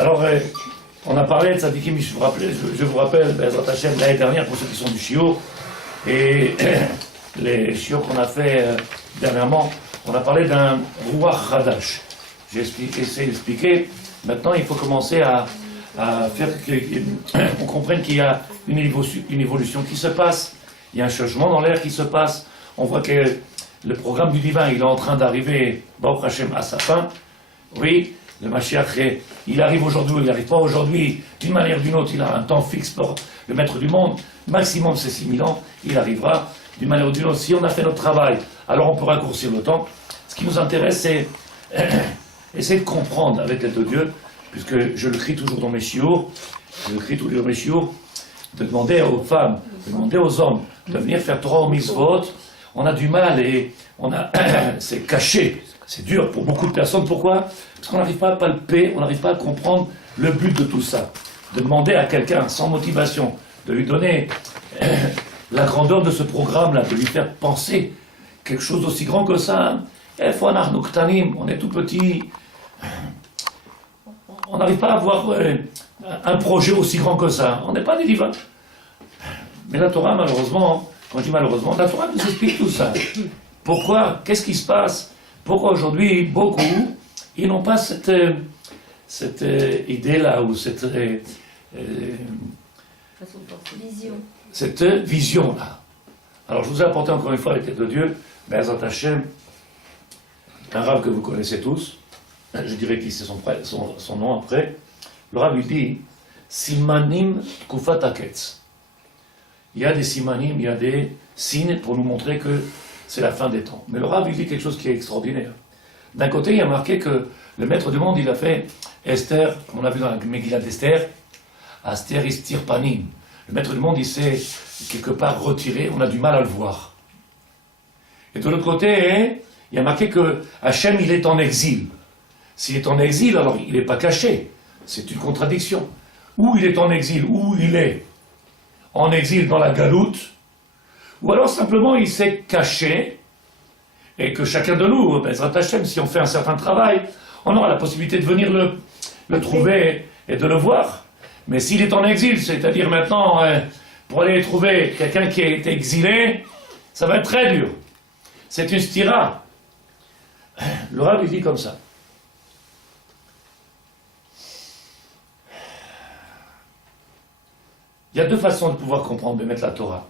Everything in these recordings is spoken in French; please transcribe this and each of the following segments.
Alors, on a parlé de Tzadikim, je vous rappelle, Bezrat Hashem, l'année dernière, pour ceux qui sont du Shiur, et les Shiur qu'on a fait dernièrement, on a parlé d'un Ruach Hadash. J'ai essayé d'expliquer. Maintenant, il faut commencer à faire qu'on comprenne qu'il y a une évolution qui se passe, il y a un changement dans l'air qui se passe. On voit que le programme du divin, il est en train d'arriver, Baruch Hashem, à sa fin. Oui, le Mashiach, il arrive aujourd'hui, il n'arrive pas aujourd'hui, d'une manière ou d'une autre, il a un temps fixe pour le maître du monde, maximum c'est 6000 ans, il arrivera d'une manière ou d'une autre. Si on a fait notre travail, alors on peut raccourcir le temps. Ce qui nous intéresse, c'est essayer de comprendre avec l'aide de Dieu, puisque je le crie toujours dans mes chiours, de demander aux femmes, de demander aux hommes de venir faire Torah au mitzvot. On a du mal et c'est caché, c'est dur pour beaucoup de personnes. Pourquoi? Parce qu'on n'arrive pas à palper, on n'arrive pas à comprendre le but de tout ça. De demander à quelqu'un sans motivation, de lui donner la grandeur de ce programme-là, de lui faire penser quelque chose d'aussi grand que ça. On est tout petit, on n'arrive pas à avoir un projet aussi grand que ça. On n'est pas des divins. Mais la Torah, malheureusement, quand je dis malheureusement, la Torah nous explique tout ça. Pourquoi? Qu'est-ce qui se passe? Pourquoi aujourd'hui, beaucoup, ils n'ont pas cette idée-là, ou cette vision-là. Alors, je vous ai apporté encore une fois avec l'aide de Dieu, Bezrat Hashem, un rave que vous connaissez tous, je dirais qu'il sait son nom après. Le rave lui dit Simanim Kufat Aketz. Il y a des simanim, il y a des signes pour nous montrer que c'est la fin des temps. Mais le rave lui dit quelque chose qui est extraordinaire. D'un côté, il y a marqué que le maître du monde, il a fait Esther, comme on a vu dans la Megillah d'Esther, Aster Istir Panim. Le maître du monde, il s'est quelque part retiré, on a du mal à le voir. Et de l'autre côté, il y a marqué que Hachem, il est en exil. S'il est en exil, alors il n'est pas caché. C'est une contradiction. Ou il est en exil, ou il est en exil dans la galoute, ou alors simplement il s'est caché, et que chacun de nous, Bezrat Hashem, si on fait un certain travail, on aura la possibilité de venir le trouver et de le voir. Mais s'il est en exil, c'est-à-dire maintenant, pour aller trouver quelqu'un qui est exilé, ça va être très dur. C'est une stira. Le Rav, il dit comme ça. Il y a deux façons de pouvoir comprendre, de mettre la Torah.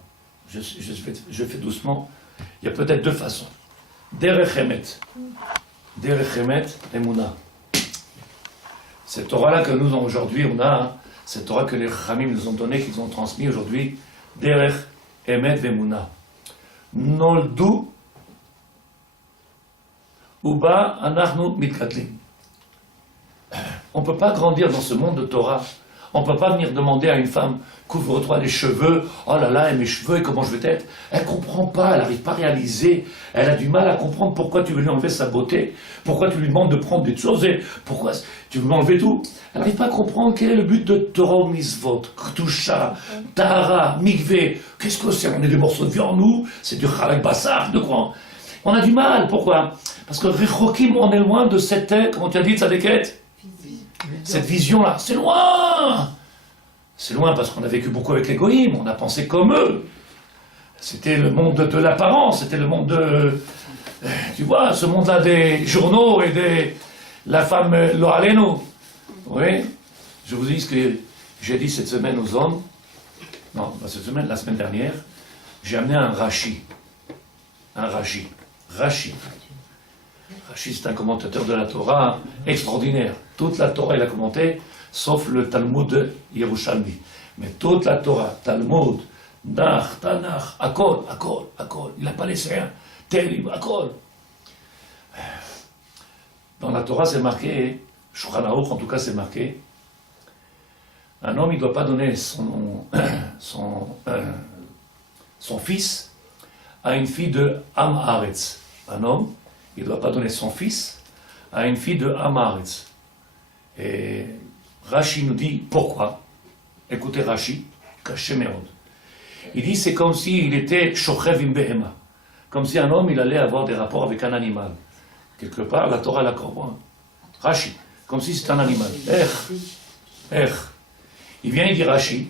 Je fais doucement. Il y a peut-être deux façons. Derech Emet. Derech Emet et Mouna. Cette Torah-là que nous, aujourd'hui, on a, cette Torah que les Chachamim nous ont donnée, qu'ils ont transmis aujourd'hui, Derech Emet et Mouna. Noldu Uba Anachnu Mitkatlim. On ne peut pas grandir dans ce monde de Torah. On ne peut pas venir demander à une femme, couvre-toi les cheveux, oh là là, et mes cheveux, et comment je vais être. Elle ne comprend pas, elle n'arrive pas à réaliser, elle a du mal à comprendre pourquoi tu veux lui enlever sa beauté, pourquoi tu lui demandes de prendre des choses, et pourquoi tu veux lui enlever tout. Elle n'arrive pas à comprendre quel est le but de Torah Mitzvot, Ktusha, Tahara, Mikveh. Qu'est-ce que c'est? On est des morceaux de viande, nous, c'est du Chalak Bassar, de quoi? On a du mal, pourquoi? Parce que Rechokim, on est loin de cette, comment tu as dit, Tzadeket? Cette vision-là, c'est loin! C'est loin parce qu'on a vécu beaucoup avec les goïms, on a pensé comme eux. C'était le monde de l'apparence, c'était le monde de... Tu vois, ce monde-là des journaux et des... La femme Lohaleno. Oui, je vous dis ce que j'ai dit cette semaine aux hommes. Non, pas cette semaine, la semaine dernière. J'ai amené un Rashi. Un Rashi. Rashi. Rashi, c'est un commentateur de la Torah extraordinaire. Toute la Torah, il a commenté, sauf le Talmud Yerushalmi. Mais toute la Torah, Talmud, Nach, Tanach, Akol. Il n'a pas laissé rien. Terrible, Akol. Dans la Torah, c'est marqué, Shulchan Aruch, en tout cas, c'est marqué, un homme, il ne doit pas donner son fils à une fille de Am Haaretz. Un homme, il ne doit pas donner son fils à une fille de Am Haaretz. Et Rashi nous dit pourquoi. Écoutez Rashi, caché Meod. Il dit c'est comme s'il était Shochev im Behema. Comme si un homme il allait avoir des rapports avec un animal. Quelque part, la Torah la comprend. Rashi, comme si c'était un animal. Il vient, il dit Rashi,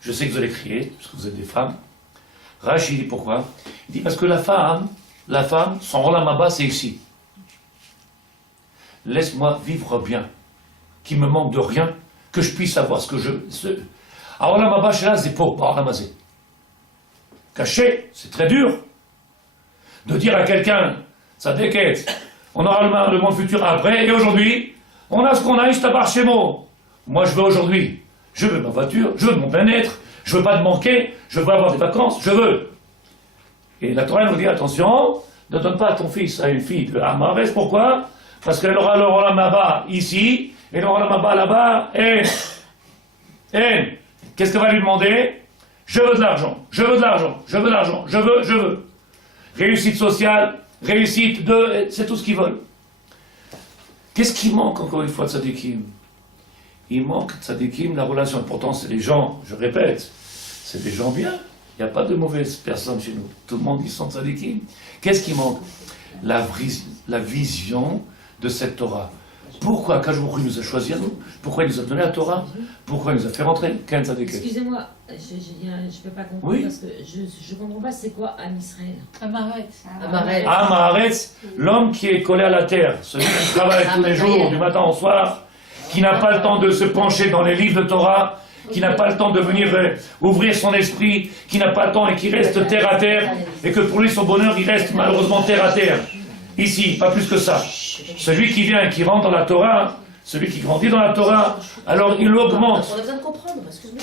je sais que vous allez crier, parce que vous êtes des femmes. Rashi dit pourquoi? Il dit parce que la femme, son rôle là-bas, c'est ici. Laisse-moi vivre bien, qu'il me manque de rien, que je puisse avoir ce que je... Alors là, c'est pour ramasser. Caché, c'est très dur de dire à quelqu'un, ça déquête, on aura le monde futur après, et aujourd'hui, on a ce qu'on a, il se tabarre chez moi. Moi, je veux aujourd'hui, je veux ma voiture, je veux mon bien-être, je veux pas de manquer, je veux avoir des vacances, je veux. Et la Torah nous dit, attention, ne donne pas ton fils à une fille de Amares, pourquoi? Parce qu'elle aura le Olam Haba ici, et le Olam Haba là-bas, et qu'est-ce qu'elle va lui demander? Je veux de l'argent, je veux de l'argent, je veux de l'argent, je veux. Réussite sociale, réussite de... c'est tout ce qu'ils veulent. Qu'est-ce qui manque encore une fois de Tzadikim? Il manque de Tzadikim la relation. Pourtant, c'est des gens, je répète, c'est des gens bien. Il n'y a pas de mauvaises personnes chez nous. Tout le monde, ils sont Tzadikim. Qu'est-ce qui manque? La vision de cette Torah. Pourquoi Kajboukh nous a choisi à nous? Pourquoi il nous a donné la Torah? Pourquoi il nous a fait rentrer? Excusez-moi, je ne peux pas comprendre, oui, parce que je ne comprends pas c'est quoi Am Israël. Amaretz, l'homme qui est collé à la terre, celui qui travaille tous les jours, du matin au soir, qui n'a pas le temps de se pencher dans les livres de Torah, qui n'a pas le temps de venir ouvrir son esprit, qui n'a pas le temps et qui reste terre à terre, et que pour lui son bonheur il reste malheureusement terre à terre. Ici, pas plus que ça. Celui qui vient et qui rentre dans la Torah, celui qui grandit dans la Torah, alors il augmente. On a besoin de comprendre, excuse-moi.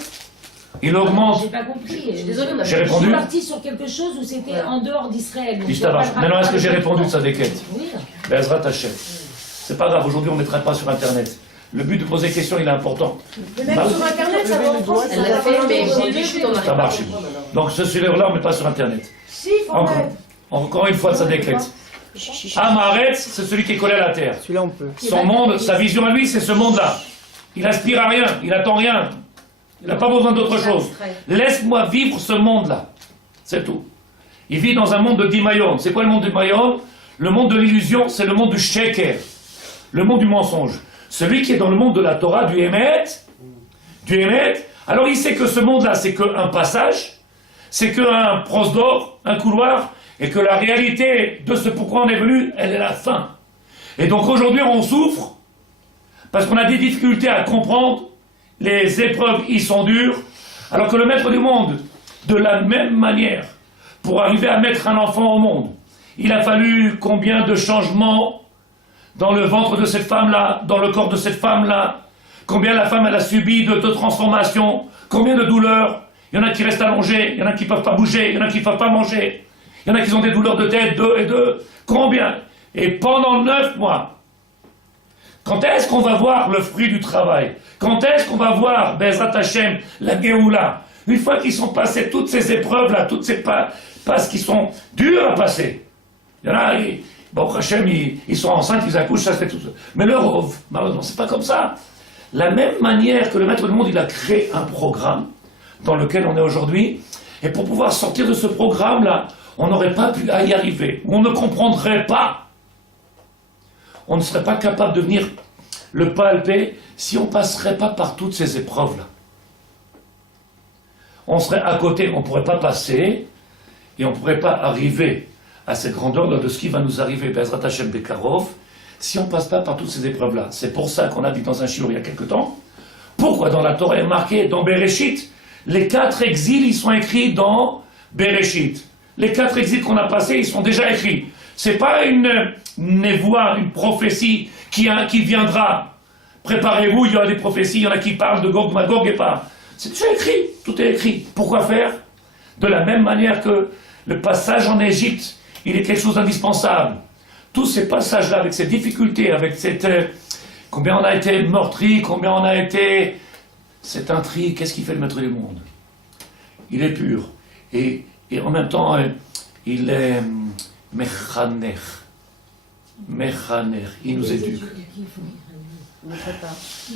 Il augmente. J'ai pas compris. Je suis désolée, j'ai répondu. Je suis parti sur quelque chose où c'était en dehors d'Israël. Maintenant, est-ce que j'ai répondu de sa déquête? Oui. Bezrat Hashem. C'est pas grave, aujourd'hui on ne mettra pas sur Internet. Le but de poser questions, il est important. Mais même sur Internet, ça va en France. Elle l'a fait, mais ça marche. Donc ce sujet-là, on ne met pas sur Internet. Si, il faut mettre. Encore une fois de sa déquête. Amaretz, c'est celui qui est collé à la terre. Celui-là, on peut. Son monde, sa vision à lui, c'est ce monde-là. Il aspire à rien, il attend rien. Il n'a pas besoin d'autre chose. Laisse-moi vivre ce monde-là. C'est tout. Il vit dans un monde de Dimayon. C'est quoi le monde du Dimayon? Le monde de l'illusion, c'est le monde du Sheker. Le monde du mensonge. Celui qui est dans le monde de la Torah, du Emet, alors il sait que ce monde-là, c'est qu'un passage, c'est qu'un prosdor, un couloir, et que la réalité de ce pourquoi on est venu, elle est la fin. Et donc aujourd'hui, on souffre, parce qu'on a des difficultés à comprendre, les épreuves, ils sont dures, alors que le maître du monde, de la même manière, pour arriver à mettre un enfant au monde, il a fallu combien de changements dans le ventre de cette femme-là, dans le corps de cette femme-là, combien la femme elle a subi de transformations, combien de douleurs. Il y en a qui restent allongés, il y en a qui ne peuvent pas bouger, il y en a qui ne peuvent pas manger, il y en a qui ont des douleurs de tête, combien? Et pendant 9 mois, quand est-ce qu'on va voir le fruit du travail? Quand est-ce qu'on va voir Bezrat Hashem, la Géoula? Une fois qu'ils sont passés toutes ces épreuves-là, toutes ces passes qui sont dures à passer. Il y en a, bon, Hashem, ils sont enceintes, ils accouchent, ça se fait tout ça. Mais le Rov, malheureusement, c'est pas comme ça. La même manière que le Maître du Monde, il a créé un programme dans lequel on est aujourd'hui, et pour pouvoir sortir de ce programme-là, on n'aurait pas pu y arriver, on ne comprendrait pas. On ne serait pas capable de venir le palper si on ne passerait pas par toutes ces épreuves-là. On serait à côté, on ne pourrait pas passer, et on ne pourrait pas arriver à cette grandeur de ce qui va nous arriver, Bezrat Hashem Bekarov, si on ne passe pas par toutes ces épreuves-là. C'est pour ça qu'on a dit dans un shiur il y a quelque temps, pourquoi dans la Torah est marqué, dans Bereshit, les 4 exils, ils sont écrits dans Bereshit. Les 4 exils qu'on a passés, ils sont déjà écrits. C'est pas une névoie, une prophétie qui viendra. Préparez-vous, il y aura des prophéties, il y en a qui parlent de Gog, Magog et pas. C'est déjà écrit, tout est écrit. Pourquoi faire? De la même manière que le passage en Égypte, il est quelque chose d'indispensable. Tous ces passages-là, avec ces difficultés, avec cette... combien on a été meurtri, combien on a été... C'est un tri, qu'est-ce qui fait le maître du monde? Il est pur. Et en même temps, il est... Mechaner. Il nous éduque.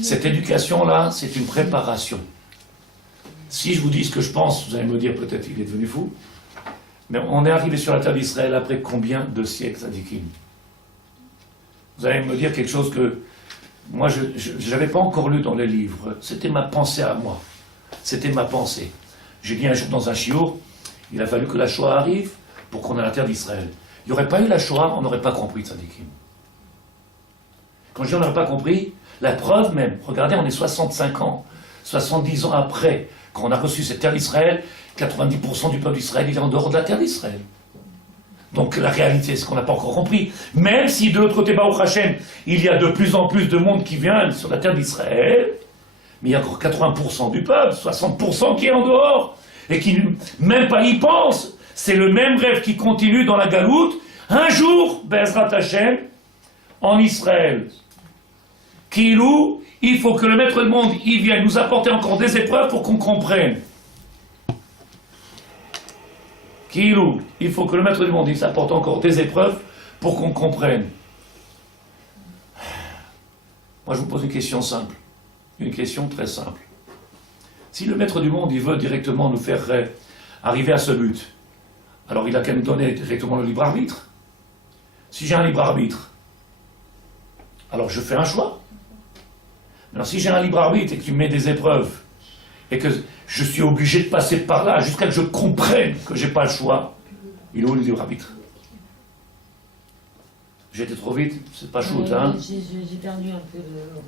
Cette éducation-là, c'est une préparation. Si je vous dis ce que je pense, vous allez me dire peut-être qu'il est devenu fou. Mais on est arrivé sur la terre d'Israël après combien de siècles, Sadikim? Vous allez me dire quelque chose que moi, je n'avais pas encore lu dans les livres. C'était ma pensée à moi. C'était ma pensée. J'ai dit un jour dans un chiour, il a fallu que la Shoah arrive pour qu'on ait la terre d'Israël. Il n'y aurait pas eu la Shoah, on n'aurait pas compris Tzadikim. Quand je dis on n'aurait pas compris, la preuve même, regardez, on est 65 ans, 70 ans après qu'on a reçu cette terre d'Israël, 90% du peuple d'Israël, il est en dehors de la terre d'Israël. Donc la réalité, c'est qu'on n'a pas encore compris. Même si de l'autre côté, Baruch Hashem, il y a de plus en plus de monde qui vient sur la terre d'Israël, mais il y a encore 80% du peuple, 60% qui est en dehors, et qui même pas y pense. C'est le même rêve qui continue dans la galoute. Un jour, Bezrat Hashem, en Israël, Kilou, il faut que le maître du monde, il vienne nous apporter encore des épreuves pour qu'on comprenne. Kilou, il faut que le maître du monde, il s'apporte encore des épreuves pour qu'on comprenne. Moi, je vous pose une question simple. Une question très simple. Si le maître du monde, il veut directement nous faire arriver à ce but, alors il a qu'à nous donner directement le libre arbitre. Si j'ai un libre arbitre, alors je fais un choix. Alors si j'ai un libre arbitre et que tu me mets des épreuves, et que je suis obligé de passer par là jusqu'à ce que je comprenne que j'ai pas le choix, il est où le libre arbitre? J'ai été trop vite, c'est pas shoot, hein? J'ai perdu un peu le...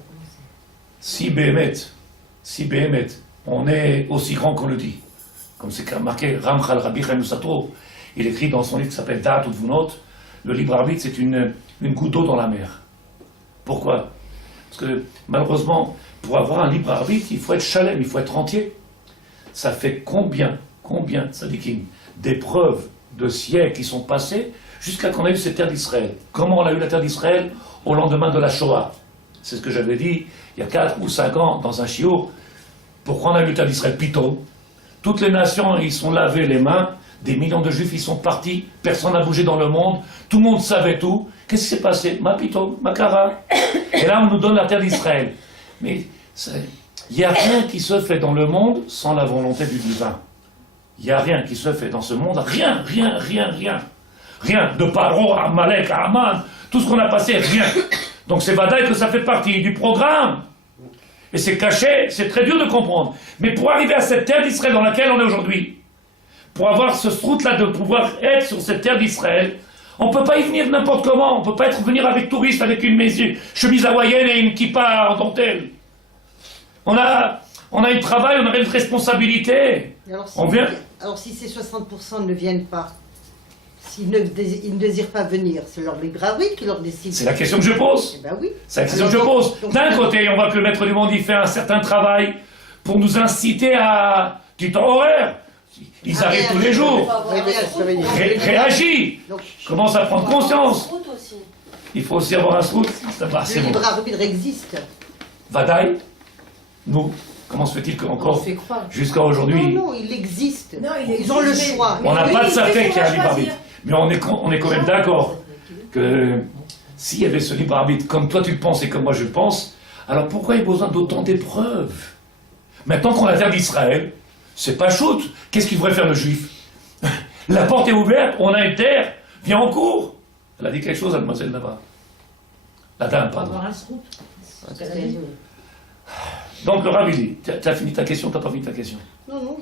Si Béhémet, on est aussi grand qu'on le dit, comme c'est marqué Ramchal Rabbi Chaim Sato, il écrit dans son livre qui s'appelle Da'at Utvunot, le libre arbitre c'est une goutte d'eau dans la mer. Pourquoi? Parce que malheureusement, pour avoir un libre arbitre, il faut être chalem, il faut être entier. Ça fait combien, tzadikim, d'épreuves, de siècles qui sont passés jusqu'à qu'on a eu cette terre d'Israël. Comment on a eu la terre d'Israël au lendemain de la Shoah? C'est ce que j'avais dit il y a 4 ou 5 ans dans un shiur. Pourquoi on a eu la terre d'Israël? Pitom. Toutes les nations, ils sont lavés les mains, des millions de juifs, ils sont partis, personne n'a bougé dans le monde, tout le monde savait tout. Qu'est-ce qui s'est passé? Ma pitom, ma kara. Et là, on nous donne la terre d'Israël. Mais il n'y a rien qui se fait dans le monde sans la volonté du divin. Il n'y a rien qui se fait dans ce monde, rien. Rien. De Paro à Amalek, à Aman, tout ce qu'on a passé, rien. Donc c'est vadaï que ça fait partie du programme. Et c'est caché, c'est très dur de comprendre. Mais pour arriver à cette terre d'Israël dans laquelle on est aujourd'hui, pour avoir ce route-là de pouvoir être sur cette terre d'Israël, on ne peut pas y venir n'importe comment. On ne peut pas venir avec touriste, avec une chemise hawaïenne et une kippa en dentelle. On a un travail, on a une responsabilité. Alors si ces 60% ne viennent pas, s'ils ne désirent pas venir, c'est leur libre arbitre qui leur décide. C'est la question que je pose. Eh ben oui. C'est la question que je pose. D'un côté, on voit que le maître du monde, il fait un certain travail pour nous inciter à du temps horaire. Ils arrivent tous les jours. Réagis. Commence à prendre conscience. Il faut aussi avoir un srout. Le libre arbitre existe. Vadaï, nous, comment se fait-il qu'encore, jusqu'à aujourd'hui... Non, il existe. Non, ils ont le choix. On n'a pas de safek qu'il y a un libre arbitre. Mais on est quand même d'accord que s'il y avait ce libre arbitre, comme toi tu le penses et comme moi je le pense, alors pourquoi il y a besoin d'autant d'épreuves? Maintenant qu'on a la terre d'Israël, c'est pas shoot. Qu'est-ce qu'il devrait faire le juif? La porte est ouverte, on a une terre, viens en cours. Elle a dit quelque chose à demoiselle là-bas. La dame, pardon. Donc le Rav, il dit, tu as fini ta question, tu n'as pas fini ta question? Non,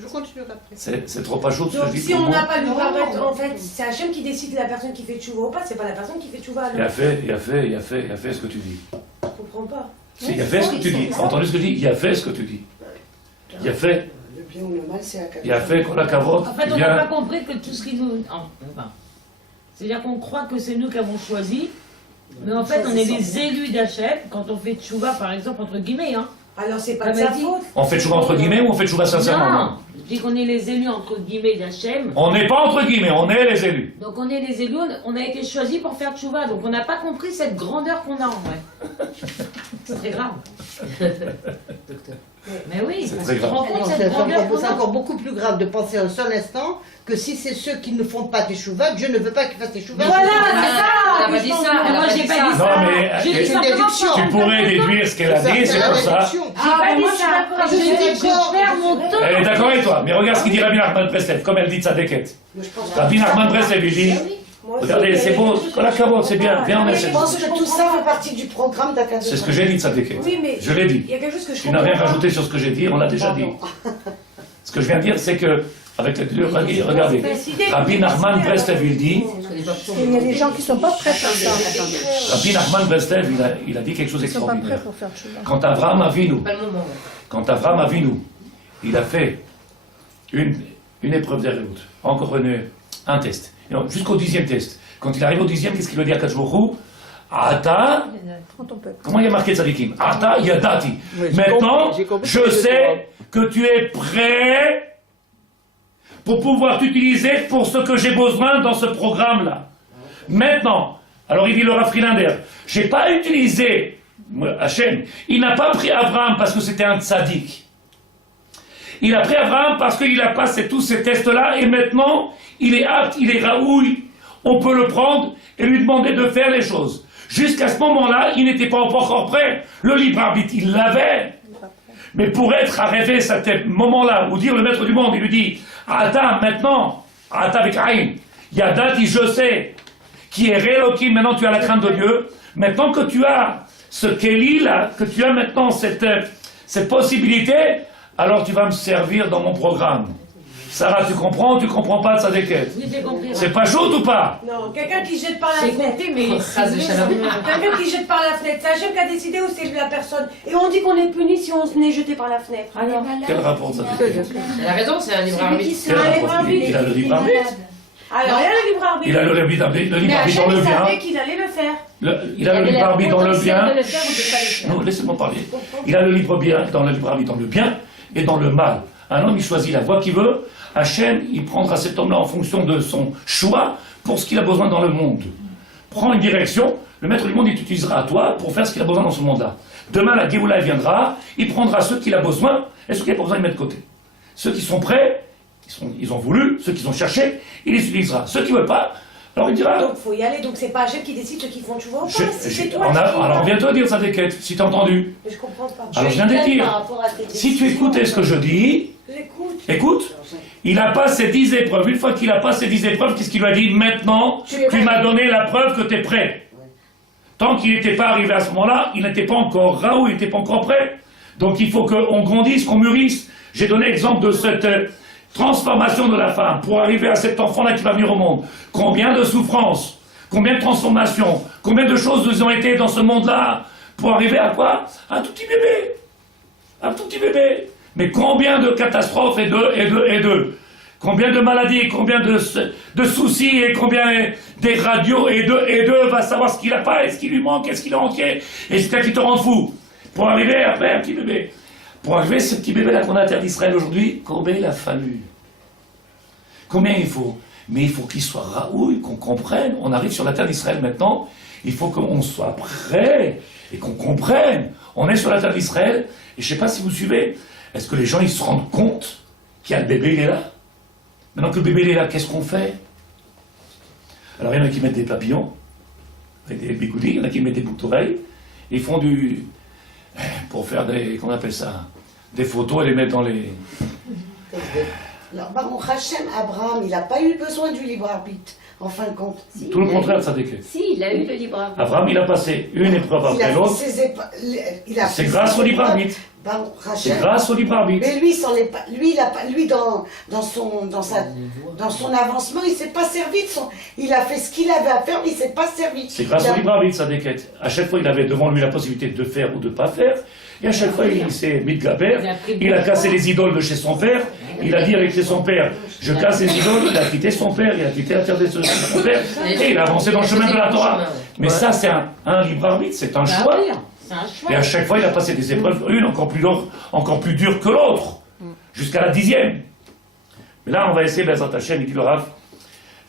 je continue après. C'est trop pas chaud ce que je dis. Si on n'a pas le paramètre, en fait, c'est Hachem qui décide la personne qui fait tchouva ou pas, c'est pas la personne qui fait tchouva. Il a fait ce que tu dis. Je comprends pas. Si, il a fait ce que tu dis. Entendu ce que tu dis? Il a fait ce que tu dis. Il a fait. Le bien ou le mal, c'est la Il a fait qu'on la cavote. En fait, on n'a pas compris que tout ce qui nous... C'est-à-dire qu'on croit que c'est nous qui avons choisi, mais en fait, on est les élus d'Hachem quand on fait tchouva, par exemple, entre guillemets. Hein. Alors, c'est pas de sa faute. On fait tchouva entre guillemets ou on fait tchouva sincèrement? Non, je dis qu'on est les élus entre guillemets d'Hachem. On n'est pas entre guillemets, on est les élus. Donc on est les élus, on a été choisis pour faire tchouva, donc on n'a pas compris cette grandeur qu'on a en vrai. C'est très grave. Mais oui, c'est parce très que tu te grave. rends compte cette grandeur qu'on C'est a. encore beaucoup plus grave de penser un seul instant que si c'est ceux qui ne font pas teshuva, Dieu ne veut pas qu'ils fassent teshuva. Voilà, c'est ça. Elle a pas dit ça. Moi, j'ai pas dit ça. Non, mais J'ai dit simplement tu pourrais déduire ce qu'elle a dit, c'est pour ça. J'ai pas dit ça. Je suis d'accord. Je perds mon temps. Elle est d'accord avec toi, mais regarde ce qu'il dit Rabbi Nachman Breslev, comme elle dit de sa déquête. Rabbi Nachman Breslev, il dit, Moi aussi, Regardez, il y a c'est des beau, choses que quand la je carotte, c'est comprends bien, pas. viens, on Mais essaie. Je pense que tout ça fait partie du programme d'Akadou. C'est ce que j'ai dit de sa déquête. Oui, mais Je l'ai dit. il y a quelque chose que je Tu n'as rien comprends pas. rajouté sur ce que j'ai dit, on l'a déjà dit. Ce que je viens de dire, c'est que, avec la culture, regardez, Rabbi Nachman Breslev, il dit, Il y a des gens qui ne sont pas prêts pour ça. Rabbi Nachman Breslev, il a dit quelque chose Ils ne sont pas prêts d'extraordinaire. pour faire tchouva. Quand Avraham Avinu, Pas le moment. Ouais. quand Avraham Avinu, il a fait une épreuve d'Ereut, encore un test, jusqu'au 10e test. Quand il arrive au 10e, qu'est-ce qu'il lui dit à Kachbourou? Ata, Prends ton peuple. comment il y a marqué Tzadikim? Ata Yadati. Oui, j'ai Maintenant, compris, j'ai compris je ce que sais que tu es prêt pour pouvoir t'utiliser pour ce que j'ai besoin dans ce programme-là. Maintenant, alors il dit le Rav Frilander, j'ai pas utilisé Hachem, il n'a pas pris Abraham parce que c'était un tzaddik. Il a pris Abraham parce qu'il a passé tous ces tests-là et maintenant, il est apte, il est raoui. On peut le prendre et lui demander de faire les choses. Jusqu'à ce moment-là, il n'était pas encore prêt. Le libre arbitre, il l'avait. Mais pour être arrivé à ce moment-là, où dire le maître du monde, il lui dit, Ata, maintenant, Ata avec Aïn, Yadati, je sais, qui est Relokim, maintenant tu as la crainte de Dieu. Maintenant que tu as ce Kéli-là, que tu as maintenant cette possibilité, alors tu vas me servir dans mon programme. Sarah, tu comprends pas de sa déquête? Oui, j'ai compris. C'est pas chaud ou pas? Non, quelqu'un qui jette par la J'ai fenêtre. compris, mais Phrase de Shalom. Quelqu'un qui jette par la fenêtre. C'est Hachem qui a décidé ou c'est la personne? Et on dit qu'on est puni si on se n'est jeté par la fenêtre. Alors, Quel rapport de sa déquête? Elle a raison, c'est un libre arbitre. Quel rapport? Il a le libre arbitre. alors il y a le libre arbitre. Il a le libre arbitre Mais dans Hachem, le il bien. savait qu'il allait le faire. Il a le libre arbitre dans le bien. De le faire ou de pas le faire. Non, laissez-moi parler. Il a le libre arbitre dans le bien et dans le mal. Un homme, il choisit la voie qu'il veut. Hachem, il prendra cet homme-là en fonction de son choix pour ce qu'il a besoin dans le monde. Prends une direction, le maître du monde, il t'utilisera à toi pour faire ce qu'il a besoin dans ce monde-là. Demain, la Géoula, elle viendra, il prendra ceux qu'il a besoin et ceux qu'il n'a pas besoin, il met de côté. Ceux qui sont prêts, ils ont voulu, ceux qui ont cherché, il les utilisera. Ceux qui ne veulent pas, alors il dira... Donc faut y aller. Donc c'est pas Hachem qui décide ceux qui font tu vois ou pas. C'est toi alors on vient te dire sa déquête, si t'as entendu. Mais je comprends pas. Alors je viens de dire, si tu écoutais ce que je dis, J'écoute. écoute, il n'a pas ces 10 épreuves. Une fois qu'il n'a pas ces 10 épreuves, qu'est-ce qu'il lui a dit? Maintenant, tu m'as donné la preuve que tu es prêt. Tant qu'il n'était pas arrivé à ce moment-là, il n'était pas encore Raoult, il n'était pas encore prêt. Donc il faut qu'on grandisse, qu'on mûrisse. J'ai donné l'exemple de cette transformation de la femme pour arriver à cet enfant-là qui va venir au monde. Combien de souffrances, combien de transformations, combien de choses nous ont été dans ce monde-là pour arriver à quoi? Un tout petit bébé. Un tout petit bébé. Mais combien de catastrophes et combien de maladies, combien de soucis et combien des radios et va savoir ce qu'il a pas et ce qui lui manque, est-ce qu'il a manqué et ce qui te rend fou. Pour arriver après un petit bébé. Pour arriver ce petit bébé-là qu'on a à terre d'Israël aujourd'hui, combien il a fallu? Combien il faut? Mais il faut qu'il soit raoul, qu'on comprenne. On arrive sur la terre d'Israël maintenant, il faut qu'on soit prêt et qu'on comprenne. On est sur la terre d'Israël, et je ne sais pas si vous suivez, est-ce que les gens ils se rendent compte qu'il y a le bébé, il est là? Maintenant que le bébé il est là, qu'est-ce qu'on fait? Alors il y en a qui mettent des papillons, avec des bigoudis, il y en a qui mettent des boucles d'oreilles, et ils font pour faire comment on appelle ça? Des photos et les mettre dans les... Alors, Baruch Hashem, Abraham, il n'a pas eu besoin du libre arbitre, en fin de compte. Tout le contraire de sa déquête. Si, il a eu le libre arbitre. Abraham, il a passé une épreuve Il a après fait l'autre. C'est grâce au libre arbitre. C'est grâce au libre arbitre. Mais lui, dans son avancement, il ne s'est pas servi de son... Il a fait ce qu'il avait à faire, mais il ne s'est pas servi. C'est grâce au libre arbitre, sa déquête. À chaque fois, il avait devant lui la possibilité de faire ou de ne pas faire. Et à chaque fois, il s'est mis de gaber. Il a cassé les idoles de chez son père. Il a dit avec son père, je casse les idoles. Il a quitté son père, il a quitté la terre de son père. Et il a avancé dans le chemin de la Torah. Mais ça, c'est un libre arbitre, c'est un choix. C'est un choix. Et à chaque fois, il a passé des épreuves, une encore plus dure que l'autre, jusqu'à la 10e. Mais là, on va essayer, Bezrat Hashem, il dit le Rav,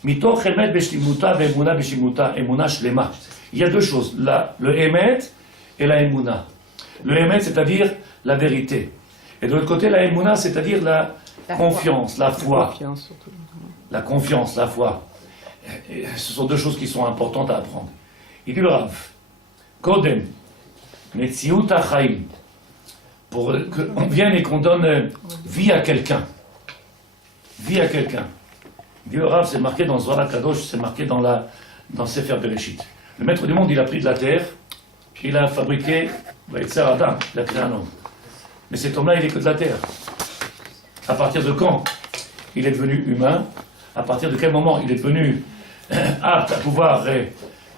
Mitoch Emet Beshlimuta ve'emuna Beshlimuta, emuna shlema. Il y a deux choses, le Emet et la emuna. Le Emet, c'est-à-dire la vérité. Et de l'autre côté, la emuna, c'est-à-dire la confiance, la foi. La confiance, la foi. Et ce sont deux choses qui sont importantes à apprendre. Il dit le Rav, Kodem, Metziut HaChaim, pour qu'on vienne et qu'on donne vie à quelqu'un. Vie à quelqu'un. Il dit le Rav, c'est marqué dans Zohar Kadosh, c'est marqué dans Sefer Bereshit. Le maître du monde, il a pris de la terre, il a fabriqué, Vaïtzer Adam, il a créé un homme. Mais cet homme-là, il est que de la terre. À partir de quand il est devenu humain? À partir de quel moment il est devenu apte à pouvoir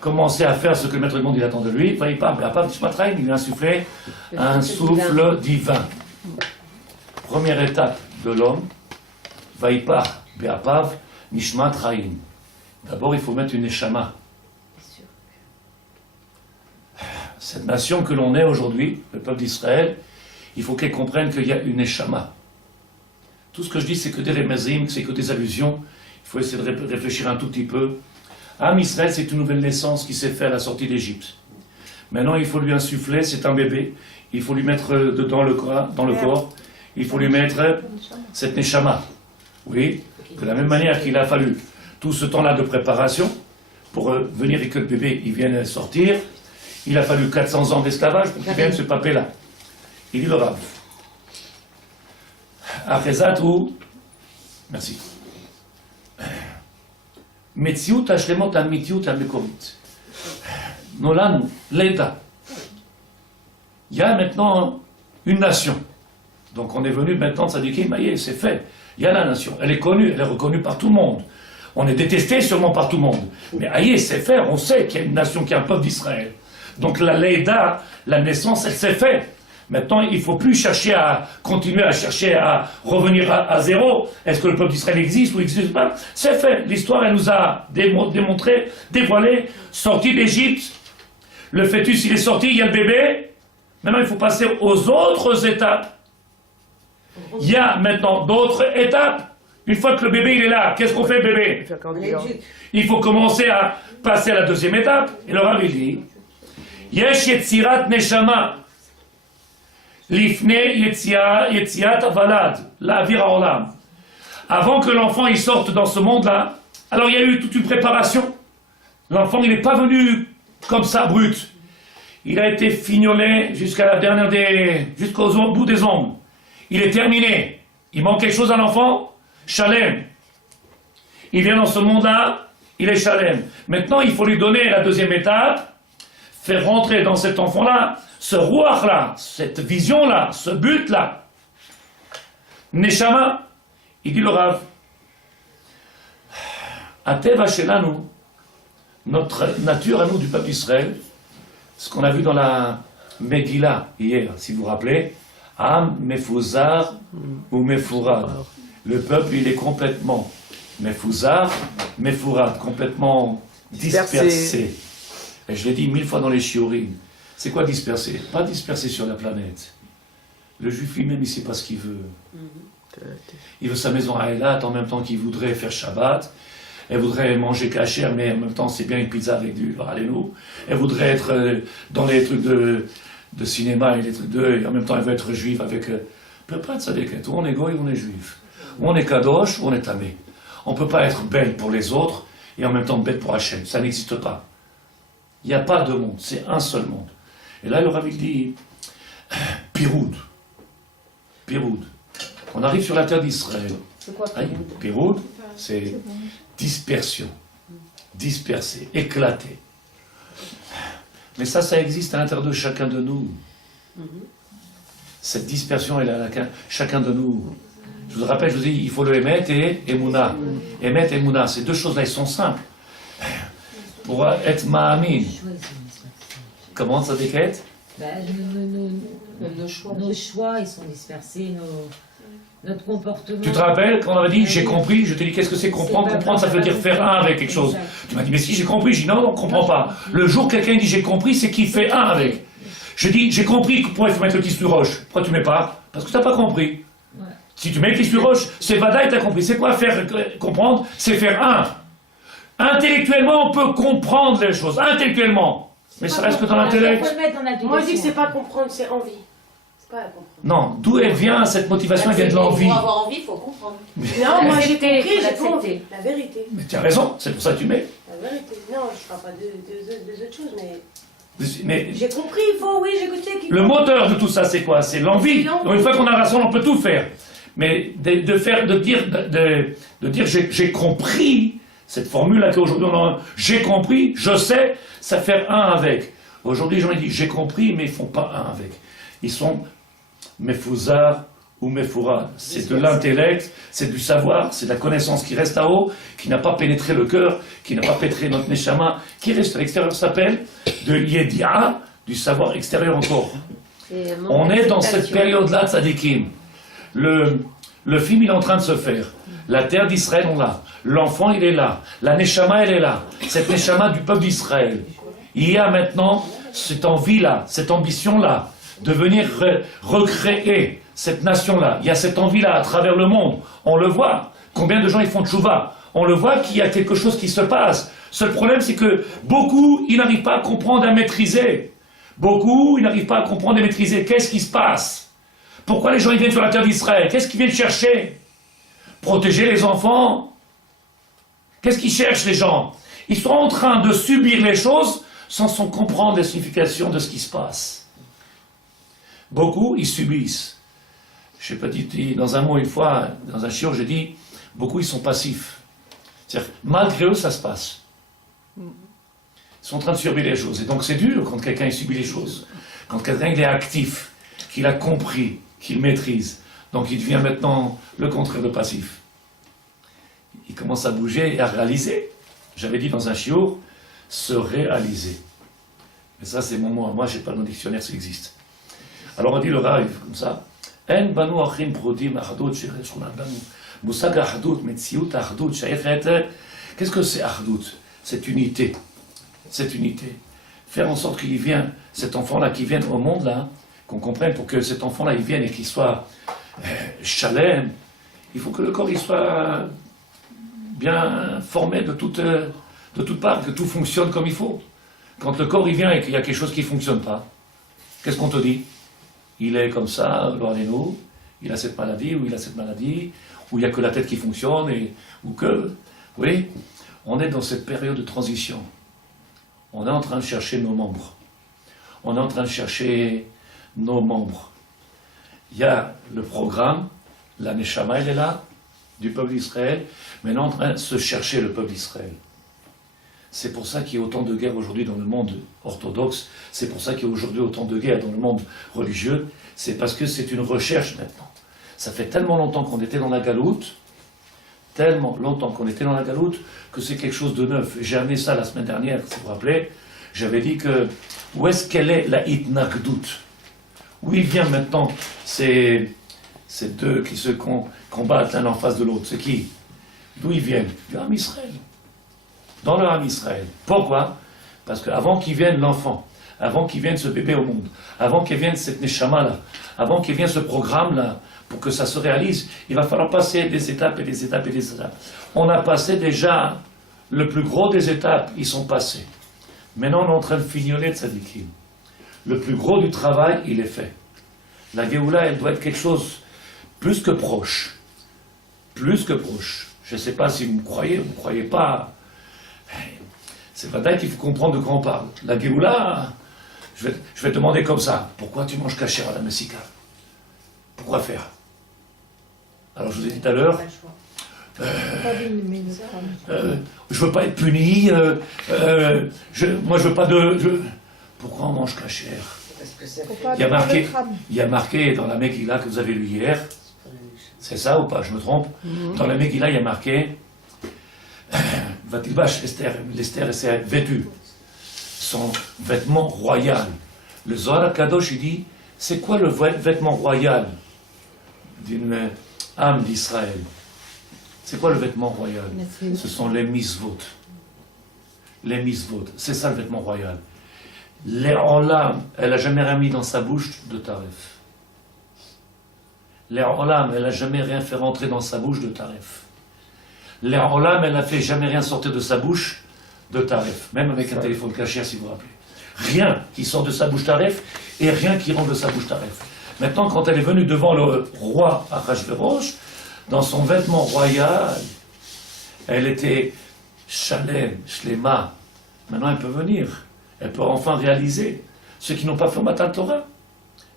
commencer à faire ce que le maître du monde il attend de lui? Il lui a insufflé un souffle divin. Première étape de l'homme, Vaïpar Be'apav Nishmat Chaim. D'abord, il faut mettre une neshama. Cette nation que l'on est aujourd'hui, le peuple d'Israël, il faut qu'elle comprenne qu'il y a une neshama. Tout ce que je dis, c'est que des remezim, c'est que des allusions. Il faut essayer de réfléchir un tout petit peu. Am Israël, c'est une nouvelle naissance qui s'est faite à la sortie d'Égypte. Maintenant, il faut lui insuffler, c'est un bébé. Il faut lui mettre dedans dans le corps. Il faut lui mettre cette neshama. Oui, de la même manière qu'il a fallu tout ce temps-là de préparation pour venir et que le bébé il vienne sortir. Il a fallu 400 ans d'esclavage pour qu'il vienne ce papé-là. Il dit le Rav. Achezat ou... Merci. Metziut hashlemot amitiyut hamekomit. Nolanu, l'État. Il y a maintenant une nation. Donc on est venu maintenant de Sadikim, Maïe, c'est fait. Il y a la nation. Elle est connue, elle est reconnue par tout le monde. On est détesté sûrement par tout le monde. Mais Aïe, c'est fait, on sait qu'il y a une nation qui est un peuple d'Israël. Donc la Léda, la naissance, elle s'est faite. Maintenant, il ne faut plus chercher à continuer à chercher à revenir à zéro. Est-ce que le peuple d'Israël existe ou n'existe pas? C'est fait. L'histoire, elle nous a démontré, dévoilé, sorti d'Égypte. Le fœtus, il est sorti, il y a le bébé. Maintenant, il faut passer aux autres étapes. Il y a maintenant d'autres étapes. Une fois que le bébé, il est là, qu'est-ce qu'on fait, bébé? Il faut commencer à passer à la deuxième étape. Et le Rav, il dit... Yesh yetzirat neshama lifnei yetziat avalad la'avir ha'olam. Avant que l'enfant il sorte dans ce monde-là, alors il y a eu toute une préparation. L'enfant il n'est pas venu comme ça brut. Il a été fignolé jusqu'à la dernière jusqu'au bout des ongles. Il est terminé. Il manque quelque chose à l'enfant? Shalem. Il vient dans ce monde-là, il est shalem. Maintenant il faut lui donner la deuxième étape. Faire rentrer dans cet enfant-là, ce ruach-là, cette vision-là, ce but-là. Neshama, il dit le Rav, Ateva Shelanu, notre nature à nous du peuple d'Israël, ce qu'on a vu dans la Megillah hier, si vous vous rappelez, Am Mefuzar ou Mefurad. Le peuple, il est complètement Mefuzar, Mefurad, complètement dispersé. Et je l'ai dit 1000 fois dans les shiurim. C'est quoi disperser? Pas disperser sur la planète. Le juif lui-même, il ne sait pas ce qu'il veut. Il veut sa maison à Eilat en même temps qu'il voudrait faire Shabbat. Elle voudrait manger kasher, mais en même temps, c'est bien une pizza avec du Varaleno. Elle voudrait être dans les trucs de cinéma et les trucs et en même temps, elle veut être juive avec... peut pas être sadéquette. Ou on est goy, ou on est juif. Ou on est kadosh, ou on est tamé. On ne peut pas être belle pour les autres et en même temps bête pour Hachem. Ça n'existe pas. Il n'y a pas de monde, c'est un seul monde. Et là, le Rav dit, Piroud. Piroud. On arrive sur la terre d'Israël. C'est quoi Piroud? Piroud, c'est dispersion. Disperser, éclater. Mais ça existe à l'intérieur de chacun de nous. Cette dispersion, elle est à chacun de nous. Je vous rappelle, je vous dis, il faut le émettre et Emouna. Émettre et Emouna, ces deux choses-là, elles sont simples. Pour être Ma'amin. Comment ça décrète? Nos choix, ils sont dispersés, notre comportement. Tu te rappelles quand on avait dit j'ai compris? Je t'ai dit qu'est-ce que c'est comprendre? Comprendre, ça veut dire faire un avec quelque chose. Tu m'as dit mais si j'ai compris. J'ai dit non, on ne comprend pas. Le jour que quelqu'un dit j'ai compris, c'est qu'il fait un avec. Je dis j'ai compris pourquoi il faut mettre le tissu roche. Pourquoi tu ne mets pas? Parce que tu n'as pas compris. Ouais. Si tu mets le tissu roche, c'est Vadaï, tu as compris. C'est quoi faire comprendre? C'est faire un. Intellectuellement, on peut comprendre les choses, intellectuellement. Mais ça reste que dans l'intellect. Moi, je dis que c'est pas comprendre, c'est envie. C'est pas comprendre. Non, d'où elle vient, cette motivation? Elle vient de l'envie. Pour avoir envie, il faut comprendre. Non, moi j'ai compris, j'ai l'accepter. pas envie. La vérité. Mais tu as raison, c'est pour ça que tu mets. La vérité. Non, je parle pas de autres choses, mais... Mais J'ai compris, il faut, oui, j'ai écouté. le moteur de tout ça, c'est quoi? C'est l'envie. Donc une fois qu'on a raison, on peut tout faire. Mais de dire j'ai compris, cette formule-là qu'aujourd'hui on a, j'ai compris, je sais, ça fait un avec. Aujourd'hui, les gens ils disent j'ai compris, mais ils ne font pas un avec. Ils sont mefouzar ou mefoura. C'est de l'intellect, c'est du savoir, c'est de la connaissance qui reste là-haut, qui n'a pas pénétré le cœur, qui n'a pas pénétré notre neshama, qui reste à l'extérieur, s'appelle de l'yedia, du savoir extérieur encore. On est dans cette période-là, tzadikim. Le film, il est en train de se faire. La terre d'Israël, on l'a. L'enfant, il est là. La neshama, elle est là. Cette neshama du peuple d'Israël. Il y a maintenant cette envie-là, cette ambition-là, de venir recréer cette nation-là. Il y a cette envie-là à travers le monde. On le voit. Combien de gens ils font tchouva? On le voit qu'il y a quelque chose qui se passe. Seul problème, c'est que beaucoup, ils n'arrivent pas à comprendre, à maîtriser. Beaucoup, ils n'arrivent pas à comprendre et maîtriser. Qu'est-ce qui se passe? Pourquoi les gens ils viennent sur la terre d'Israël? Qu'est-ce qu'ils viennent chercher? Protéger les enfants? Qu'est-ce qu'ils cherchent les gens? Ils sont en train de subir les choses sans comprendre la signification de ce qui se passe. Beaucoup, ils subissent. Je sais pas dit dans un mot une fois, dans un shiur, j'ai dit, beaucoup ils sont passifs. C'est-à-dire, malgré eux, ça se passe. Ils sont en train de subir les choses. Et donc c'est dur quand quelqu'un il subit les choses. Quand quelqu'un il est actif, qu'il a compris, qu'il maîtrise. Donc il devient maintenant le contraire de passif. Il commence à bouger et à réaliser. J'avais dit dans un shiur, se réaliser. Mais ça c'est mon mot. Moi je n'ai pas dans le dictionnaire, ça existe. Alors on dit le Rav comme ça. En banu achim prodim achadut shechon banu. Musag achadut metziut achadut shayechet. Qu'est-ce que c'est achadut? Cette unité. Cette unité. Faire en sorte qu'il vienne, cet enfant-là qui vienne au monde là, qu'on comprenne pour que cet enfant-là il vienne et qu'il soit chalem. Il faut que le corps il soit bien formé de toutes parts, que tout fonctionne comme il faut. Quand le corps il vient et qu'il y a quelque chose qui ne fonctionne pas, qu'est-ce qu'on te dit? Il est comme ça, loin de nous, il a cette maladie, ou il a cette maladie, ou il n'y a que la tête qui fonctionne, ou que... Vous voyez, on est dans cette période de transition. On est en train de chercher nos membres. On est en train de chercher nos membres. Il y a le programme, la Neshama, elle est là, du peuple d'Israël, mais on est en train de se chercher le peuple d'Israël. C'est pour ça qu'il y a autant de guerres aujourd'hui dans le monde orthodoxe, c'est pour ça qu'il y a aujourd'hui autant de guerres dans le monde religieux, c'est parce que c'est une recherche maintenant. Ça fait tellement longtemps qu'on était dans la galoute, tellement longtemps qu'on était dans la galoute, que c'est quelque chose de neuf. J'ai amené ça la semaine dernière, si vous vous rappelez, j'avais dit que, où est-ce qu'elle est la hitnakdout? Où il vient maintenant ces deux qui se combattent l'un en face de l'autre? C'est qui? D'où ils viennent? Du Ham Israël. Dans le Ham Israël. Pourquoi? Parce qu'avant qu'il vienne l'enfant, avant qu'il vienne ce bébé au monde, avant qu'il vienne cette neshama-là, avant qu'il vienne ce programme-là, pour que ça se réalise, il va falloir passer des étapes et des étapes et des étapes. On a passé déjà le plus gros des étapes, ils sont passés. Maintenant, on est en train de fignoler de tzadikim. Le plus gros du travail, il est fait. La Géoula, elle doit être quelque chose plus que proche. Plus que proche. Je ne sais pas si vous me croyez pas. C'est vrai qu'il faut comprendre de quoi on parle. La Géoula, je vais te demander comme ça, pourquoi tu manges kasher à la Messika? Pourquoi faire? Alors je vous ai dit tout à l'heure, je veux pas être puni, moi je veux pas de... Pourquoi on mange kasher? Il y a marqué dans la Megillah que vous avez lu hier, c'est ça ou pas, je me trompe? Dans la Megillah il y a marqué Vatilbash l'Esther s'est vêtue, son vêtement royal. Le Zohar HaKadosh il dit, c'est quoi le vêtement royal d'une âme d'Israël? C'est quoi le vêtement royal? Ce sont les misvot. Les misvot, c'est ça le vêtement royal. L'Olam, elle n'a jamais rien mis dans sa bouche de taref. L'Olam, elle n'a jamais rien fait rentrer dans sa bouche de taref. L'Olam, elle n'a fait jamais rien sortir de sa bouche de taref. Même avec un téléphone caché, si vous vous rappelez. Rien qui sort de sa bouche taref et rien qui rentre de sa bouche taref. Maintenant, quand elle est venue devant le roi Achashverosh, dans son vêtement royal, elle était shalem, shlema. Maintenant, elle peut venir. Elle peut enfin réaliser. Ceux qui n'ont pas fait Matan Torah,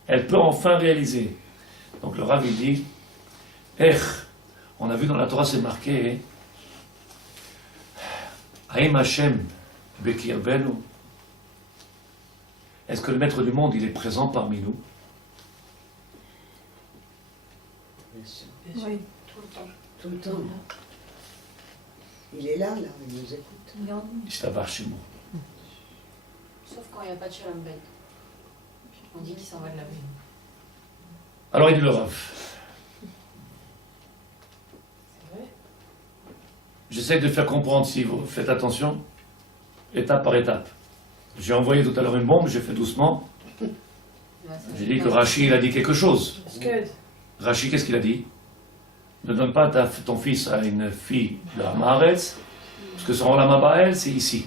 elle peut enfin réaliser. Donc le Rav, il dit, On a vu dans la Torah, c'est marqué Haïm Hashem Bekirbenu. Est-ce que le maître du monde, il est présent parmi nous? Oui. Tout le temps. Il est là, il nous écoute. Ishtabar Shemo. Sauf quand il n'y a pas de Shalom Bet. On dit qu'il s'en va de la maison. Alors il dit le Rav. C'est vrai. J'essaie de faire comprendre, si vous faites attention, étape par étape. J'ai envoyé tout à l'heure une bombe, j'ai fait doucement. J'ai dit que Rachi, il a dit quelque chose. Rachi, qu'est-ce qu'il a dit? Ne donne pas ton fils à une fille de la Maharetz, parce que son Olam Haba, c'est ici.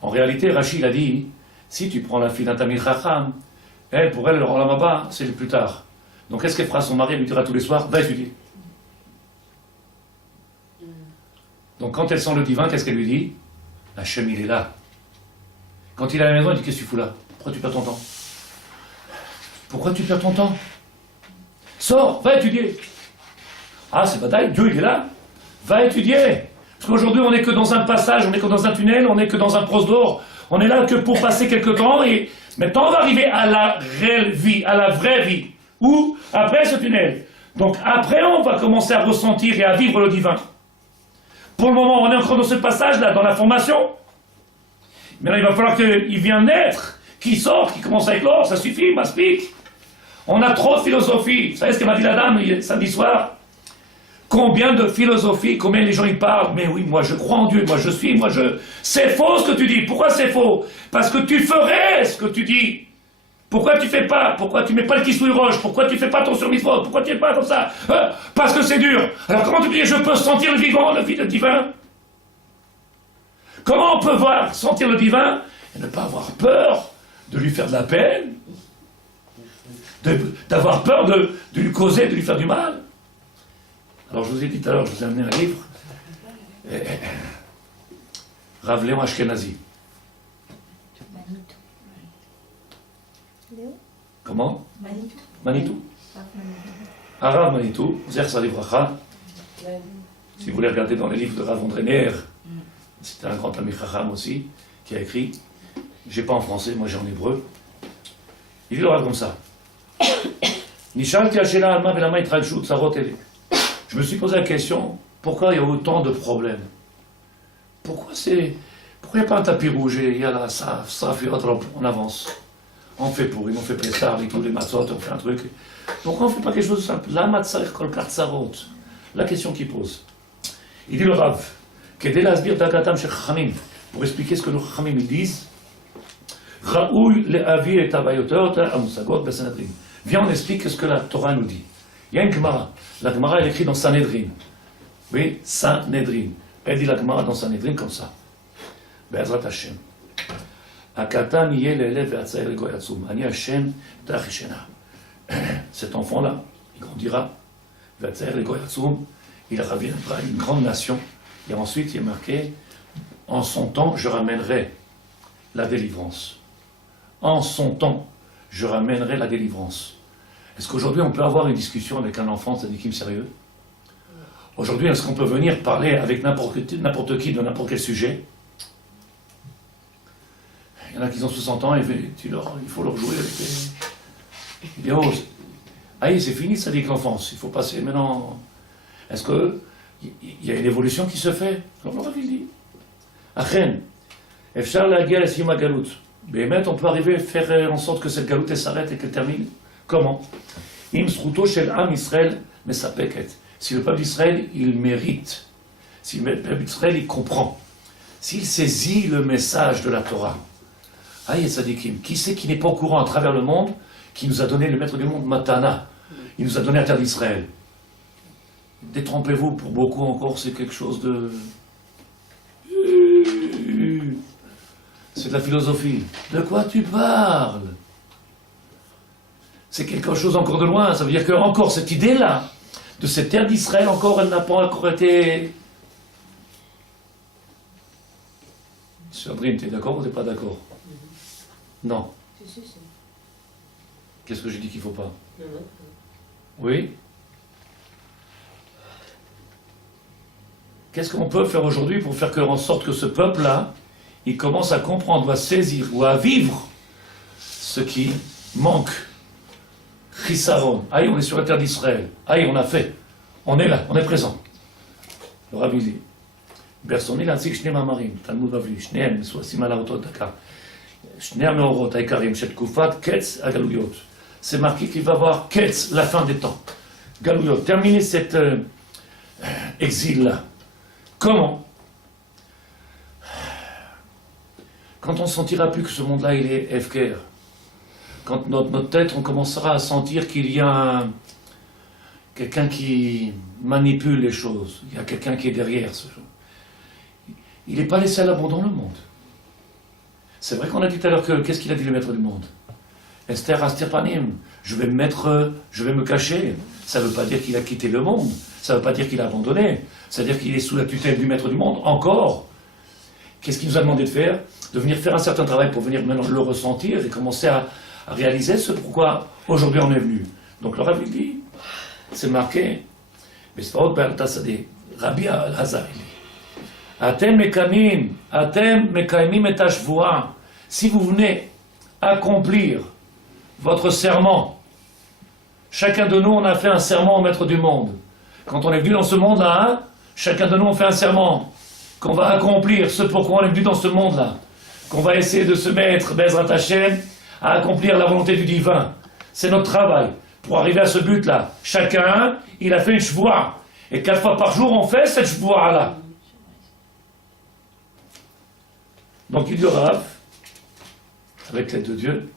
En réalité, Rachi, il a dit, si tu prends la fille d'un Tamil Chacham, elle, pour elle, le Olam Haba, c'est le plus tard. Donc qu'est-ce qu'elle fera? Son mari lui dira tous les soirs, va étudier. Donc quand elle sent le divin, qu'est-ce qu'elle lui dit? Hachem, il est là. Quand il est à la maison, il dit, qu'est-ce que tu fous là? Pourquoi tu perds ton temps? Pourquoi tu perds ton temps? Sors, va étudier. Ah, c'est bataille, Dieu il est là. Va étudier. Parce qu'aujourd'hui, on n'est que dans un passage, on n'est que dans un tunnel, on n'est que dans un prosdor. On est là que pour passer quelques temps et maintenant on va arriver à la réelle vie, à la vraie vie. Ou après ce tunnel. Donc après, on va commencer à ressentir et à vivre le divin. Pour le moment, on est encore dans ce passage-là, dans la formation. Maintenant, il va falloir qu'il vienne naître, qu'il sorte, qu'il commence à éclore, ça suffit, m'aspique. On a trop de philosophie. Vous savez ce que m'a dit la dame samedi soir? Combien de philosophie, combien les gens y parlent? Mais oui, moi je crois en Dieu, moi je suis, moi je... C'est faux ce que tu dis. Pourquoi c'est faux? Parce que tu ferais ce que tu dis. Pourquoi tu fais pas? Pourquoi tu mets pas le kissouille roche? Pourquoi tu fais pas ton surmitzvot? Pourquoi tu es pas comme ça? Parce que c'est dur. Alors comment tu dis je peux sentir le vivant, le divin? Comment on peut voir, sentir le divin et ne pas avoir peur de lui faire de la peine? D'avoir peur de lui causer, de lui faire du mal? Alors je vous ai dit tout à l'heure, je vous ai amené un livre. Rav Léon Ashkenazi. Comment? Manitou. Arav Manitou, Zer Salivracha. Si vous voulez regarder dans les livres de Rav André Neher, c'était un grand ami Chacham aussi, qui a écrit. J'ai pas en français, moi j'ai en hébreu. Il dit le Rav comme ça. Nishalti Hashela Alma Velama Itragshu Tsarot Ele. Je me suis posé la question, pourquoi il y a autant de problèmes? Pourquoi il n'y a pas un tapis rouge et il y a là, ça, on avance. On fait pourri, on fait pessar, et tous les matzot, on fait un truc. Pourquoi on ne fait pas quelque chose de simple? La matzarech kol katzarot. La question qu'il pose. Il dit le Rav, kedé lasbir dagatam shel chachamim, pour expliquer ce que nos chachamim disent, raoul le'avi et avayotot amusagot besanedrin. Viens, on explique ce que la Torah nous dit. Il y a une Gemara. La Gemara, elle écrit dans Sanhedrin. Oui, Sanhedrin. Elle dit la Gemara dans Sanhedrin comme ça. Be'ezrat Hashem. Akatan yeh le'elev ve'atzair le'goy atzum. Ani Hashem ta'achishena. Cet enfant-là, il grandira. Ve'atzair le'goy atzum. Il reviendra une grande nation. Et ensuite, il est marqué, en son temps, je ramènerai la délivrance. En son temps, je ramènerai la délivrance. Est-ce qu'aujourd'hui on peut avoir une discussion avec un enfant tzadikim sérieux? Aujourd'hui, est-ce qu'on peut venir parler avec n'importe qui de n'importe quel sujet? Il y en a qui ont 60 ans et il faut leur jouer avec les... Il dit, oh, aïe, c'est fini, ça dit que l'enfance, il faut passer maintenant... Est-ce qu'il y a une évolution qui se fait? Alors le il dit. Achen, efshar la'agia lesiyum hagalut. Bémet, on peut arriver à faire en sorte que cette galoute elle s'arrête et qu'elle termine. Comment? Im zchuto shel am Israël mesapeket. Si le peuple d'Israël, il mérite, si le peuple d'Israël, il comprend, s'il saisit le message de la Torah, aïe tzadikim, qui c'est qui n'est pas au courant à travers le monde, qui nous a donné le maître du monde, Matana, il nous a donné la terre d'Israël. Détrompez-vous, pour beaucoup encore, c'est quelque chose de... C'est de la philosophie. De quoi tu parles? C'est quelque chose encore de loin. Ça veut dire que encore cette idée-là, de cette terre d'Israël, encore, elle n'a pas encore été... Sandrine, tu es d'accord ou tu n'es pas d'accord? Non. Qu'est-ce que j'ai dit qu'il ne faut pas? Oui? Qu'est-ce qu'on peut faire aujourd'hui pour faire en sorte que ce peuple-là, il commence à comprendre, ou à saisir, ou à vivre ce qui manque. Chisaron. Aïe, on est sur la terre d'Israël. Aïe, on a fait. On est là, on est présent. Le Rabbi dit, ברצוני להציג שני מאמרים, תלמוד בבלי, שניהם מסועסים על האותו דקה. שני המאורות העיקריים של תקופת קץ הגלויות. C'est marqué qu'il va y avoir קץ, la fin des temps. גלויות. Terminer cet exil-là. Comment? Quand on ne sentira plus que ce monde-là, il est FKR. Quand notre tête, on commencera à sentir qu'il y a quelqu'un qui manipule les choses. Il y a quelqu'un qui est derrière ce jeu. Il n'est pas laissé à l'abandon le monde. C'est vrai qu'on a dit tout à l'heure que, qu'est-ce qu'il a dit le maître du monde? Esther Astirpanim, je vais me cacher. Ça ne veut pas dire qu'il a quitté le monde. Ça ne veut pas dire qu'il a abandonné. C'est-à-dire qu'il est sous la tutelle du maître du monde, encore. Qu'est-ce qu'il nous a demandé de faire? De venir faire un certain travail pour venir maintenant le ressentir et commencer à réaliser ce pourquoi aujourd'hui on est venu. Donc le Rabbi dit, c'est marqué, Rabbi Al-Hazar, Atem mekaimim et hashvua. Si vous venez accomplir votre serment, chacun de nous, on a fait un serment au maître du monde. Quand on est venu dans ce monde-là, hein, chacun de nous, on fait un serment qu'on va accomplir ce pourquoi on est venu dans ce monde-là. Qu'on va essayer de se mettre, Bezrat Hashem, à accomplir la volonté du divin. C'est notre travail pour arriver à ce but-là. Chacun, il a fait une shvoua. Et 4 fois par jour, on fait cette shvoua-là. Donc il y aura, avec l'aide de Dieu,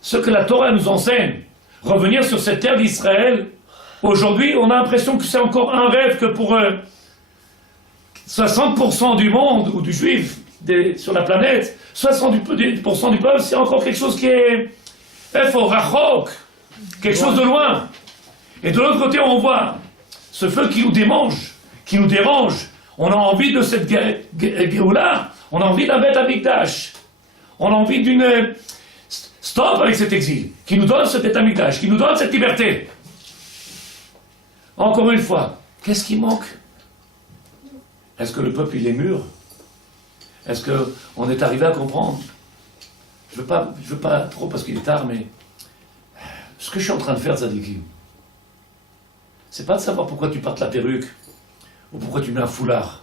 ce que la Torah nous enseigne, revenir sur cette terre d'Israël. Aujourd'hui, on a l'impression que c'est encore un rêve que pour 60% du monde, ou du juif sur la planète, 70% du peuple, c'est encore quelque chose qui est rachok, quelque chose de loin. Et de l'autre côté, on voit ce feu qui nous démange, qui nous dérange. On a envie de cette Géoula, on a envie d'un Beth Amikdash. On a envie d'une stop avec cet exil, qui nous donne cet Beth Amikdash, qui nous donne cette liberté. Encore une fois, qu'est-ce qui manque? Est-ce que le peuple il est mûr? Est-ce qu'on est arrivé à comprendre? Je veux pas trop parce qu'il est tard, mais ce que je suis en train de faire, Tzadikim, c'est pas de savoir pourquoi tu portes la perruque ou pourquoi tu mets un foulard.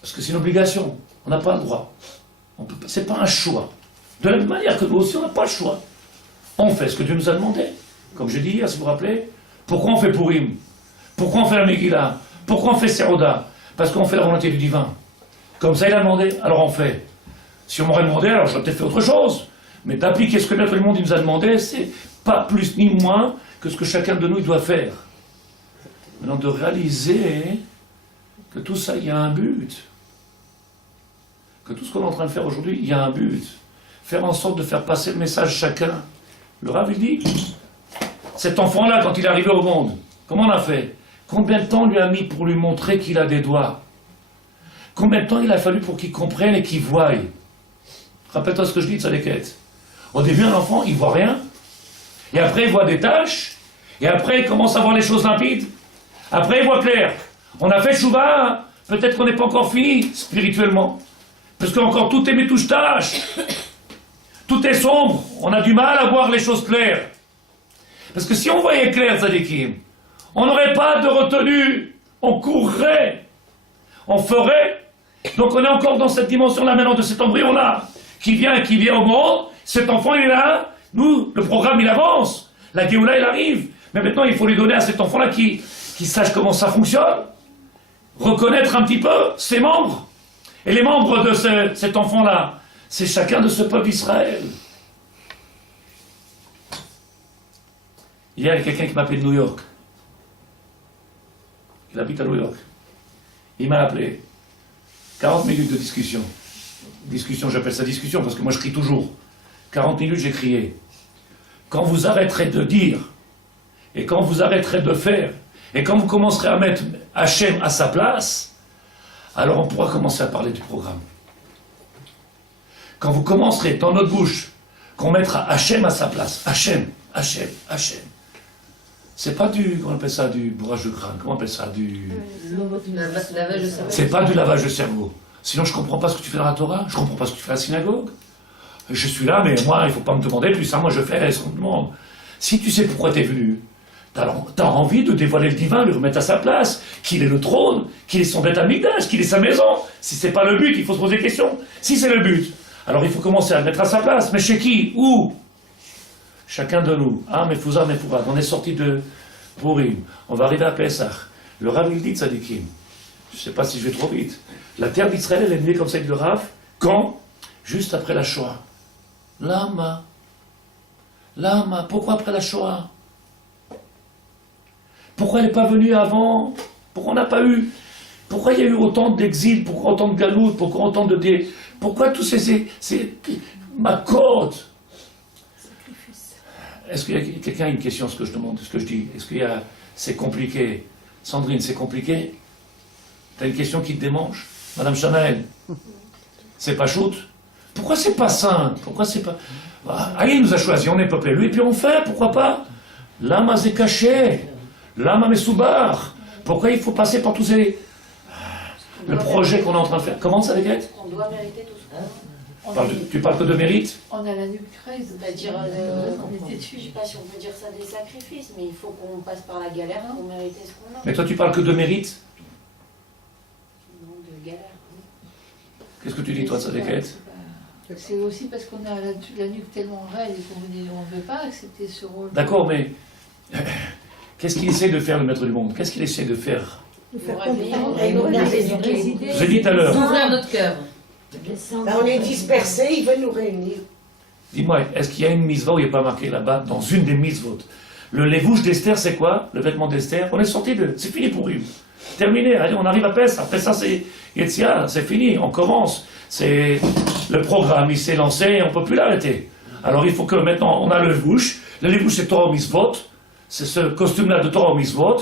Parce que c'est une obligation. On n'a pas le droit. C'est pas un choix. De la même manière que nous aussi, on n'a pas le choix. On fait ce que Dieu nous a demandé. Comme je dis hier, si vous vous rappelez, pourquoi on fait Purim? Pourquoi on fait la Megillah? Pourquoi on fait Serouda? Parce qu'on fait la volonté du divin. Comme ça, il a demandé, alors on fait. Si on m'aurait demandé, alors j'aurais peut-être fait autre chose. Mais d'appliquer ce que le monde il nous a demandé, c'est pas plus ni moins que ce que chacun de nous il doit faire. Maintenant, de réaliser que tout ça, il y a un but. Que tout ce qu'on est en train de faire aujourd'hui, il y a un but. Faire en sorte de faire passer le message chacun. Le Rav, il dit, cet enfant-là, quand il est arrivé au monde, comment on a fait? Combien de temps on lui a mis pour lui montrer qu'il a des doigts? Combien de temps il a fallu pour qu'il comprenne et qu'il voie? Rappelle-toi ce que je dis de ça, les quêtes. Au début, un enfant, il voit rien. Et après, il voit des taches. Et après, il commence à voir les choses limpides. Après, il voit clair. On a fait Chouva, peut-être qu'on n'est pas encore fini spirituellement. Parce qu'encore tout est métouche-tâche. Tout est sombre. On a du mal à voir les choses claires. Parce que si on voyait clair, Tzadikim, on n'aurait pas de retenue. On courrait. On ferait. Donc on est encore dans cette dimension-là maintenant de cet embryon-là qui vient au monde. Cet enfant, il est là. Nous, le programme, il avance. La Géoula, il arrive. Mais maintenant, il faut lui donner à cet enfant-là qui sache comment ça fonctionne. Reconnaître un petit peu ses membres. Et les membres de cet enfant-là, c'est chacun de ce peuple d'Israël. Hier, il y a quelqu'un qui m'appelait de New York. Il habite à New York. Il m'a appelé. 40 minutes de discussion. Discussion, j'appelle ça discussion parce que moi je crie toujours. 40 minutes, j'ai crié. Quand vous arrêterez de dire, et quand vous arrêterez de faire, et quand vous commencerez à mettre Hachem à sa place, alors on pourra commencer à parler du programme. Quand vous commencerez dans notre bouche, qu'on mettra Hachem à sa place, Hachem, Hachem, Hachem, C'est pas du, comment on appelle ça, du bourrage de crâne, comment on appelle ça, du... Lavage de cerveau. C'est pas du lavage de cerveau. Sinon, je comprends pas ce que tu fais dans la Torah, je comprends pas ce que tu fais à la synagogue. Je suis là, mais moi, il faut pas me demander plus, ça, moi je fais ce qu'on me demande. Si tu sais pourquoi tu es venu, t'as envie de dévoiler le divin, le remettre à sa place, qu'il est le trône, qu'il est son bête amigdash, qu'il est sa maison. Si c'est pas le but, il faut se poser des questions. Si c'est le but, alors il faut commencer à le mettre à sa place. Mais chez qui? Où? Chacun de nous. Ah, mais Fouza, mais Fourad, on est sorti de Purim, on va arriver à Pesach. Le Rav, il dit Tzadikim. Je sais pas si je vais trop vite. La terre d'Israël, elle est venue comme ça avec le Rav. Quand? Juste après la Shoah. Lama. Pourquoi après la Shoah? Pourquoi elle n'est pas venue avant? Pourquoi on n'a pas eu? Pourquoi il y a eu autant d'exil? Pourquoi autant de galoutes? Pourquoi autant de Pourquoi tous ces ma côte? Est-ce qu'il y a quelqu'un a une question, ce que je demande, ce que je dis? Est-ce qu'il y a... C'est compliqué. Sandrine, c'est compliqué? T'as une question qui te démange? Madame Chanaël? C'est pas shoot? Pourquoi c'est pas simple? Pourquoi c'est pas... Allez, il nous a choisi, on est peuplé lui, et puis on fait, pourquoi pas? L'âme s'est caché. L'âme Messoubar. Pourquoi il faut passer par tous ces... Le projet qu'on est en train de faire. Comment ça, les gars? On doit mériter tout ça. Tu parles que de mérite? On a la nuque creuse, C'est-à-dire, on était je sais pas si on peut dire ça des sacrifices, mais il faut qu'on passe par la galère pour mériter ce qu'on a. Mais toi, tu parles que de mérite? Non, de galère. Qu'est-ce que tu dis, toi, Sadeket? C'est aussi parce qu'on a la nuque tellement raide et qu'on ne veut pas accepter ce rôle. D'accord, mais... Qu'est-ce qu'il essaie de faire, le maître du monde? Qu'est-ce qu'il essaie de faire? Pour comprendre. Je vous ai dit tout à l'heure. D'ouvrir notre cœur. Là, on est dispersés, il veut nous réunir. Dis-moi, est-ce qu'il y a une mitzvah où il n'y a pas marqué là-bas, dans une des mitzvot? Le lévouche d'Esther, c'est quoi? Le vêtement d'Esther? On est sorti de... C'est fini pour lui. Terminé, allez, on arrive à Pessah. Après ça, c'est Yetzia, c'est fini, on commence. C'est... Le programme, il s'est lancé, on ne peut plus l'arrêter. Alors il faut que maintenant, on a le lévouche. Le lévouche, c'est Torah mitzvot. C'est ce costume-là de Torah mitzvot.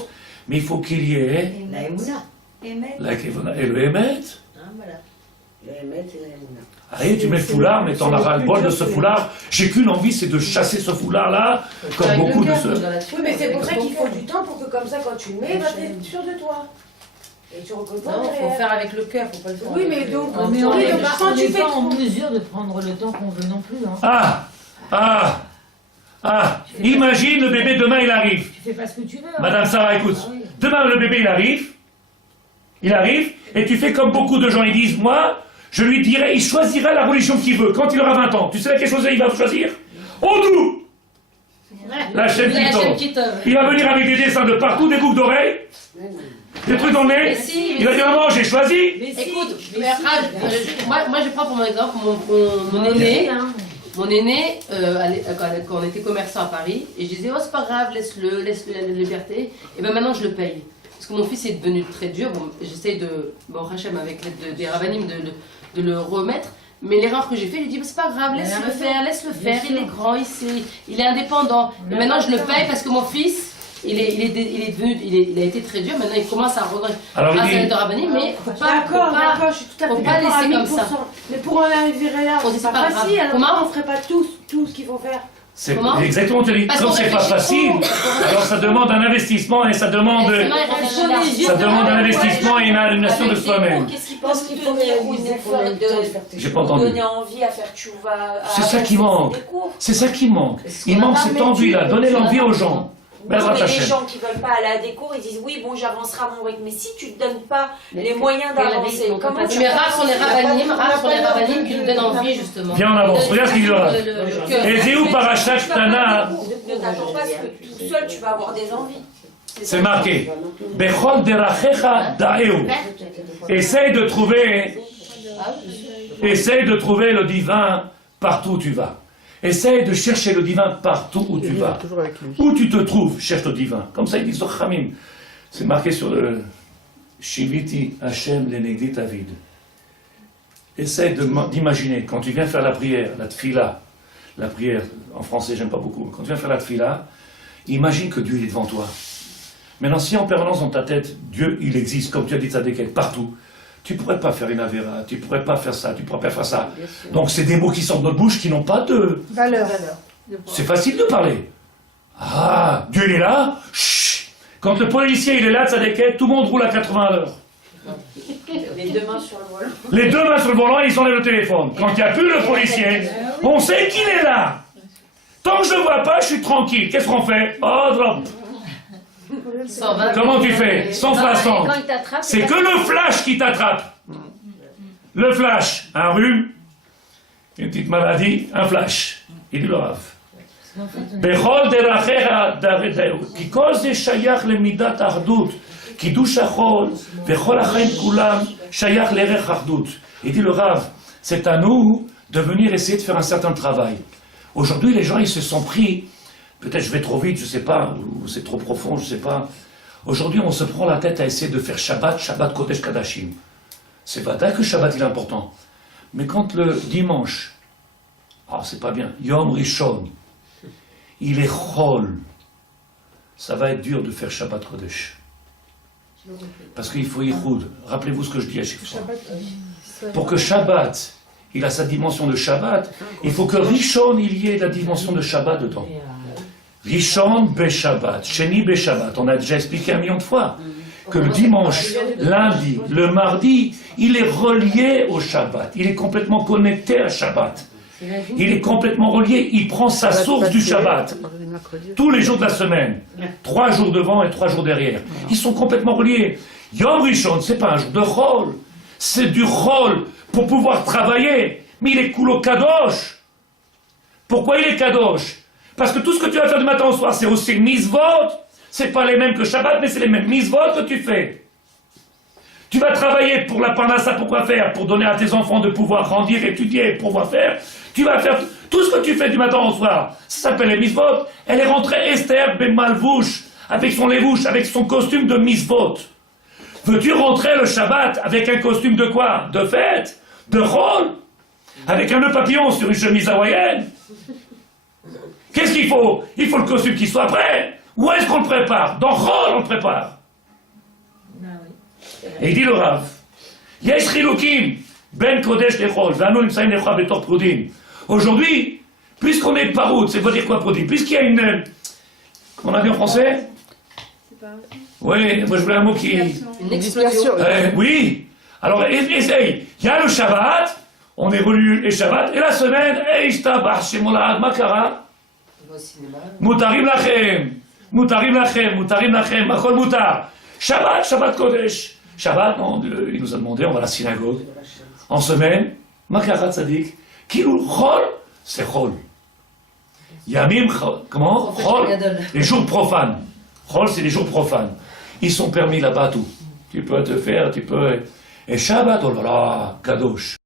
Mais il faut qu'il y ait... La Emouna. La Kevona et le Hémet. Voilà. Le Hémet et la Emouna. Allez, tu mets le foulard, mais t'en as ras le bol de ce foulard. J'ai qu'une envie, c'est de chasser ce foulard-là, comme beaucoup de ceux. Oui, mais c'est pour ça qu'il faut du temps pour que comme ça, quand tu le mets, bah, t'es sûr de toi. Et tu reconnais pas Non, il faut derrière. faire avec le cœur, faut pas le faire. Oui, mais donc, Mais on oui, n'est donc, quand tu fais pas en trop- mesure de prendre le temps qu'on veut non plus. Hein. Imagine le bébé, demain il arrive. Tu fais pas ce que tu veux. hein. Madame Sarah, écoute. Ah oui. Demain le bébé il arrive, et tu fais comme beaucoup de gens, ils disent, moi, je lui dirai, il choisira la religion qu'il veut, quand il aura 20 ans. Tu sais laquelle chose il va choisir? Odou! La chaîne Tito. Il va venir avec des dessins de partout, des boucles d'oreilles, des trucs dans le nez. Mais si, Il va dire, maman, j'ai choisi. Écoute, moi je prends pour mon exemple mon aîné. Mon aîné, quand on était commerçant à Paris, et je disais, oh c'est pas grave, laisse-le la liberté. Et ben maintenant je le paye. Parce que mon fils est devenu très dur, bon, j'essaye de, bon Hachem avec l'aide des Ravanim de le remettre. Mais l'erreur que j'ai fait, je lui dis, c'est pas grave, laisse-le faire, il est grand, il est indépendant. Et maintenant je le paye parce que mon fils, il a été très dur, maintenant il commence à regretter Alors, grâce il à dit- l'aide de Ravanim, mais faut pas, D'accord, je suis tout à faut fait pas d'accord à laisser 1000%. comme ça. Mais pour en arriver là, On dit, c'est pas pas grave. facile. Alors Comment pourquoi on ferait pas tout ce qu'il faut faire? C'est Comment? exactement, tu dis, Parce comme qu'on c'est pas réfléchit facile, trop. alors ça demande un investissement et ça demande, ça demande un investissement et une aliénation de soi-même. Qu'est-ce qu'il Je pense pense qu'il qu'il faut faut tenir réaliser une qu'on a le temps de faire tes J'ai choses. pas entendu. donner envie à faire tchouva. C'est ça qui manque. C'est ça qui manque. Il manque cette envie-là, donner l'envie aux gens. Non, Bezrat mais les Hashem. gens qui veulent pas aller à des cours, ils disent oui, bon, j'avancerai à mon rythme. Mais si tu te donnes pas les moyens d'avancer, comment tu Mais vas rares sont les avancer? ravanim qui nous donnent envie, justement. Viens en avance, regarde ce qu'il dit le Rav. Et Zéou Parashat Tana, Ne t'attends pas à ce que tout seul tu vas avoir des envies. c'est marqué. Bechol derachecha da'eu. Essaye de trouver le divin partout où tu vas. Essaye de chercher le divin partout où tu vas. Où tu te trouves, cherche le divin. Comme ça, ils disent Khamim. C'est marqué sur le Shiviti Hashem lenegdi David. Essaye d'imaginer, quand tu viens faire la prière, la tfila, la prière, en français, j'aime pas beaucoup, quand tu viens faire la tfila, imagine que Dieu est devant toi. Maintenant, si en permanence dans ta tête, Dieu, il existe, comme tu as dit, Tzadeket, partout, tu pourrais pas faire une avéra, tu pourrais pas faire ça, tu pourrais pas faire ça. Donc c'est des mots qui sortent de notre bouche qui n'ont pas de... Valeur. C'est facile de parler. Ah, Dieu il est là. Chut. Quand le policier il est là de sa déquête, tout le monde roule à 80 à l'heure. Les deux mains sur le volant. Les deux mains sur le volant et ils enlèvent le téléphone. Quand il n'y a plus le policier, on sait qu'il est là. Tant que je ne le vois pas, je suis tranquille. Qu'est-ce qu'on fait? Oh, drop. 120. Comment tu fais? 160. Quand il t'attrape, C'est que le flash qui t'attrape. Le flash, un rhume, une petite maladie, un flash. Il dit le Rav. בכל דרכיה דרכהו, כי כל זה שייך למידת האחדות, קידוש החול, וכל החיים כולם שייך לערך האחדות. Il dit le Rav, c'est à nous de venir essayer de faire un certain travail. Aujourd'hui, les gens, ils se sont pris, peut-être je vais trop vite, je sais pas, ou c'est trop profond, je sais pas. Aujourd'hui, on se prend la tête à essayer de faire Shabbat Kodesh Kadashim. C'est vrai que Shabbat il est important. Mais quand le dimanche, c'est pas bien, Yom Rishon, il est Chol, ça va être dur de faire Shabbat Kodesh. Parce qu'il faut Yichud. Rappelez-vous ce que je dis à chaque fois. Pour que Shabbat, il a sa dimension de Shabbat, il faut que Rishon, il y ait la dimension de Shabbat dedans. Rishon Beshabbat, Sheni Beshabbat. On a déjà expliqué 1 million de fois que le dimanche, lundi, le mardi, il est relié au Shabbat. Il est complètement connecté à Shabbat. Il est complètement relié. Il prend sa source du Shabbat. Tous les jours de la semaine. 3 jours devant et 3 jours derrière. Ils sont complètement reliés. Yom Rishon, c'est pas un jour de Chol. C'est du Chol pour pouvoir travailler. Mais il est Kulo Kadosh. Pourquoi il est Kadosh? Parce que tout ce que tu vas faire du matin au soir, c'est aussi Misvot. C'est pas les mêmes que Shabbat, mais c'est les mêmes Misvot que tu fais. Tu vas travailler pour la parnassa, pourquoi faire? Pour donner à tes enfants de pouvoir grandir, étudier, pouvoir faire. Tu vas faire tout ce que tu fais du matin au soir. Ça s'appelle les Misvot. Elle est rentrée Esther Ben Malvouche, avec son lévouche, avec son costume de Misvot. Veux-tu rentrer le Shabbat avec un costume de quoi? De fête? De Chol? Avec un nœud papillon sur une chemise hawaïenne? Qu'est-ce qu'il faut? Il faut le costume qui soit prêt. Où est-ce qu'on le prépare? Dans Chol, on le prépare. Et il dit le Rav, Yesh chilukim ben kodesh lechol, ve'anu nimsaim lecha betor prudim. Aujourd'hui, puisqu'on est parout, ça veut dire quoi prudim? Puisqu'il y a une... Comment on a dit en français? Oui, moi je voulais un mot qui... Une explosion. Oui. Alors, essaye. Il y a le Shabbat, on évolue les Shabbats, et la semaine, Eishtabach shemolad makara. Mutarim lachem, mutarim lachem, mutarim lachem, akol mutar. Shabbat, Shabbat Kodesh. Shabbat, non, il nous a demandé, on va à la synagogue. En semaine, Makarat Tzadik. Kilul Chol, c'est Chol. Yamim, comment? Chol, les jours profanes. Chol, c'est les jours profanes. Ils sont permis là-bas tout. Tu peux te faire, tu peux... Et Shabbat, oh là là, Kadosh.